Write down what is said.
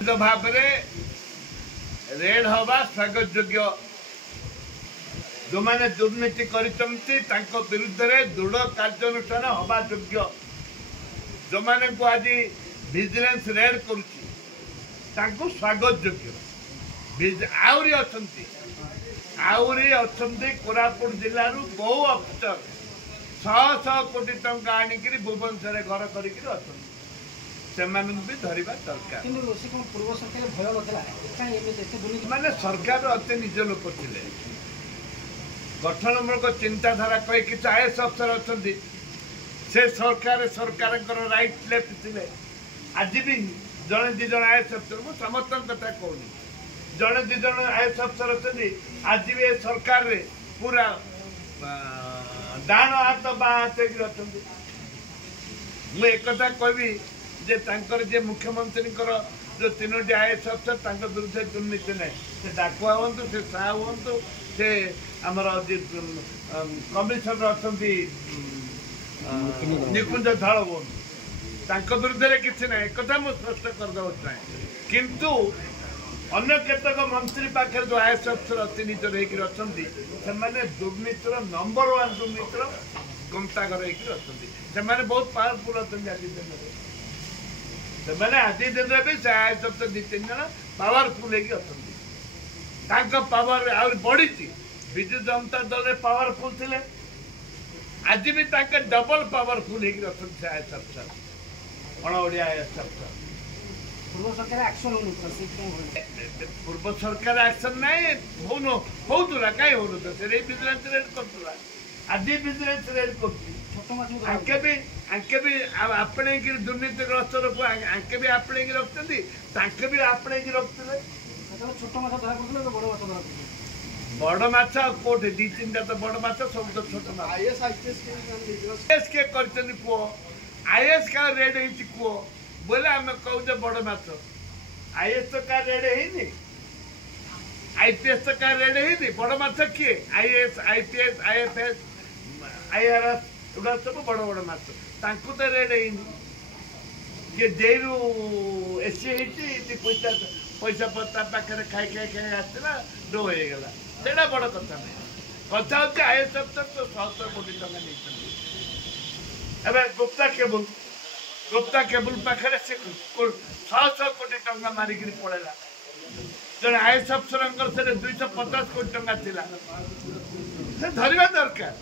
भाव रेड हवा स्वागत योग्य जो मैंने दुर्नीति विरुद्ध दृढ़ कार्यानुष्ठान हवा योग्य जो मैंने को आज विजिलेंस रेड करुच्ची स्वागत योग्य आहरी अच्छा कोरापुट जिलू बहु अफिसर 100 कोटी टंका आणिक भुवनेश्वर घर कर भी धरवा दरकार माने सरकार अति निज लोक थे गठनमूलक चिंताधारा कही कि आईएएस अफसर अच्छा से सरकार राइट लेफ्ट थे आज भी जड़े दिज आईएएस अफसर मुझे समस्त कथा कहूनी जड़े दिज आईएएस अफसर अच्छा आज भी सरकार रे पूरा डाण हाथ बा हाथ अच्छा मुझे एक कहबी जे मुख्यमंत्री जो 3टी आईएएस अफसर विरुद्ध दुर्नीति ना से डाकुआ हूँ से साह हूँ से आमर कमिशनर अच्छा निकुंज धल हूँ विरुद्ध किसी ना एक मुझे स्पष्ट करदे चाहे किंतु अन्य केतक मंत्री पाखे जो आईएएस अफसर अति निजर अच्छा से दुर्नीतिर नंबर 1 दुर्नीतिर गंताघर होती बहुत पावरफुल अच्छा आज दिन में भी से आईएएस अफसर 2-3 जन पावरफुल अच्छा पावर आ बढ़ी विजु जनता दल में पावरफुल थे आज भी डबल पावरफुल अच्छा आईएएस अफसर अणओडिया आईएएस अफसर पूर्व सरकार एक्शन नहीं होता कहीं हो विजिलेंस रेड कर आज विजिलेंस रेड कर आपणे दुर्नीतिग्रस्त लोक आंके भी आपणे रखते भी आपणे रखते बड़ माछ कौटे 2-3टा तो बड़ माछ सब तो छोट आईएएस किए कर आईएएस क्या रेड हो बोले आम कहूचे बड़ माछ आईएएस तो क्या रेड है आईपीएस तो क्या रेड है बड़ माछ किए आईएएस आईपीएस आईएफएस आईआरएस एगुड़ा सब बड़ बड़ माछ तो रेड है जे जेलू एसी पैसा पैसा पता पाखे खाई खाई खाई आसला डो हो गला से बड़ कथा नहीं कथा हूँ आईएएस अफसर तो 100 कोटी टका नहीं गुप्ता केबुल पाखे से 100 कोटी टका मारिक पड़ेगा जड़े आईएएस अफसर से 250 कोटी टका धरवा दरकार